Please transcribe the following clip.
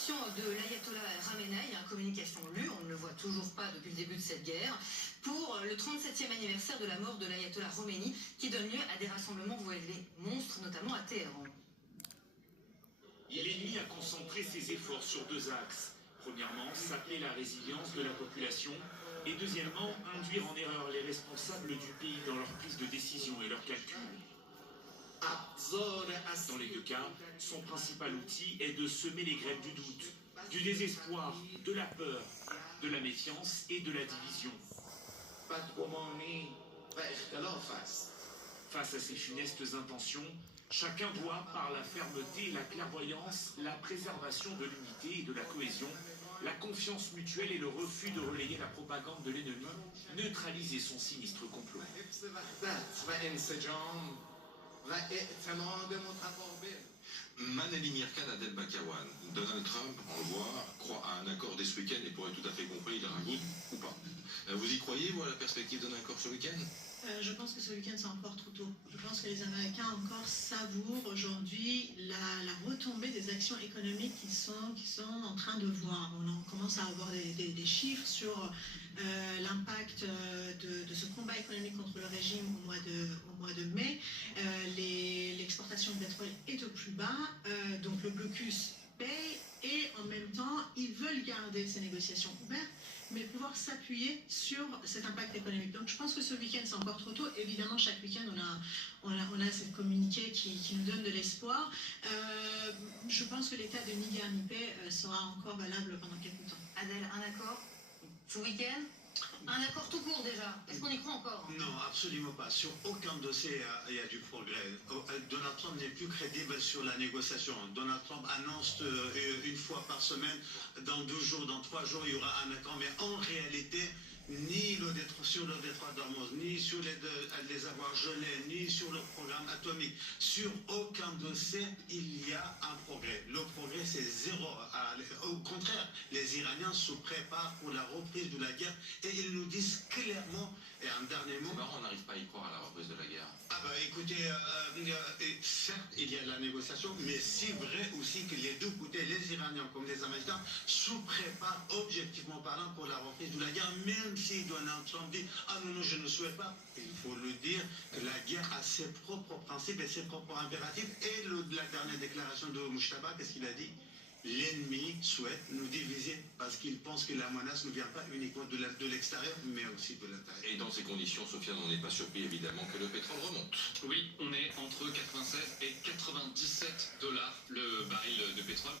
réaction de l'ayatollah Khamenei, communication lue, on ne le voit toujours pas depuis le début de cette guerre, pour le 37e anniversaire de la mort de l'ayatollah Khomeini, qui donne lieu à des rassemblements voilés monstres, notamment à Téhéran. L'ennemi a concentré ses efforts sur deux axes. Premièrement, saper la résilience de la population et deuxièmement, induire en erreur les responsables du pays dans leur prise de décision et leurs calculs. Dans les deux cas, son principal outil est de semer les graines du doute, du désespoir, de la peur, de la méfiance et de la division. Face à ces funestes intentions, chacun doit, par la fermeté, la clairvoyance, la préservation de l'unité et de la cohésion, la confiance mutuelle et le refus de relayer la propagande de l'ennemi, neutraliser son sinistre complot. Manali Mirkan Adel Bakawan. Donald Trump, on le voit, croit à un accord dès ce week-end et pourrait tout à fait compris dire un good ou pas. Vous y croyez, vous, à la perspective d'un accord ce week-end? Je pense que ce week-end, c'est encore trop tôt. Je pense que les Américains encore savourent aujourd'hui la retombée des actions économiques qu'ils sont en train de voir. On commence à avoir des chiffres sur l'impact de ce combat économique contre le régime au mois de mai. L'exportation de pétrole est au plus bas, donc le blocus paye et en même temps, ils veulent garder ces négociations ouvertes, mais pouvoir s'appuyer sur cet impact économique. Donc je pense que ce week-end, c'est encore trop tôt. Évidemment, chaque week-end, on a ce communiqué qui nous donne de l'espoir. Je pense que l'état de ni guerre ni paix sera encore valable pendant quelques temps. Adèle, un accord ce week-end? Un accord tout court déjà. Est-ce qu'on y croit encore? Non, absolument pas. Sur aucun dossier, il y a du progrès. Donald Trump n'est plus crédible sur la négociation. Donald Trump annonce une fois par semaine, dans 2 jours, dans 3 jours, il y aura un accord. Mais en réalité, ni sur le détroit d'Ormuz, ni sur les avoirs gelés, ni sur le programme atomique. Sur aucun dossier, il y a un progrès. Le progrès, c'est zéro. Au contraire, les Iraniens se préparent pour la reprise de la guerre et ils nous disent clairement, et un dernier mot... C'est marrant, on n'arrive pas à y croire à la reprise de la guerre. Ah bah écoutez, certes, il y a de la négociation, mais c'est vrai aussi que les deux côtés, les Iraniens comme les Américains, se préparent objectivement parlant pour la reprise de la guerre, même si Donald Trump dit « Ah non, je ne souhaite pas », il faut le dire que la guerre a ses propres principes et ses propres impératifs. Et la dernière déclaration de Mujtaba, qu'est-ce qu'il a dit? L'ennemi souhaite nous diviser parce qu'il pense que la menace ne vient pas uniquement de l'extérieur, mais aussi de l'intérieur. Et dans ces conditions, Sofiane, on n'est pas surpris évidemment que le pétrole remonte. Oui, on est entre 96 et 97 $ le baril de pétrole.